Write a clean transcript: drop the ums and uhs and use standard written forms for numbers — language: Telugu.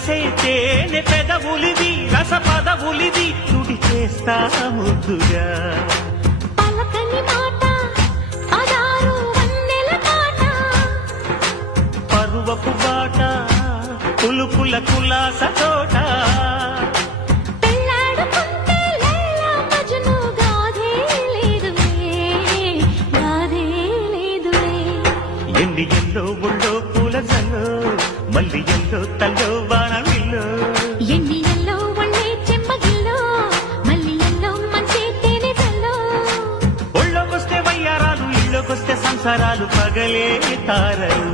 చేసే తేనె పెదవులిది రస పదవులిది తుడి చేస్తా ముద్దుగా పలకని మాట అదారు వన్నెల మాట పరువపు బాట పులుపుల కులాస తోట పెళ్ళాడుకుంటే లైలా మజ్ను గాథే లేదులే ఎన్ని ఎల్లో ఒళ్ళో పూల జల్లో మల్లి ఎల్లో తల్లో వానవిల్లో ఎన్ని ఎల్లో ఒళ్ళే చెమ్మగిల్లో మల్లి ఎల్లో మంచి తేనె జల్లో ఒళ్ళోకొస్తే వయ్యారాలు ఇళ్ళోకొస్తే సంసారాలు పగలే తారలు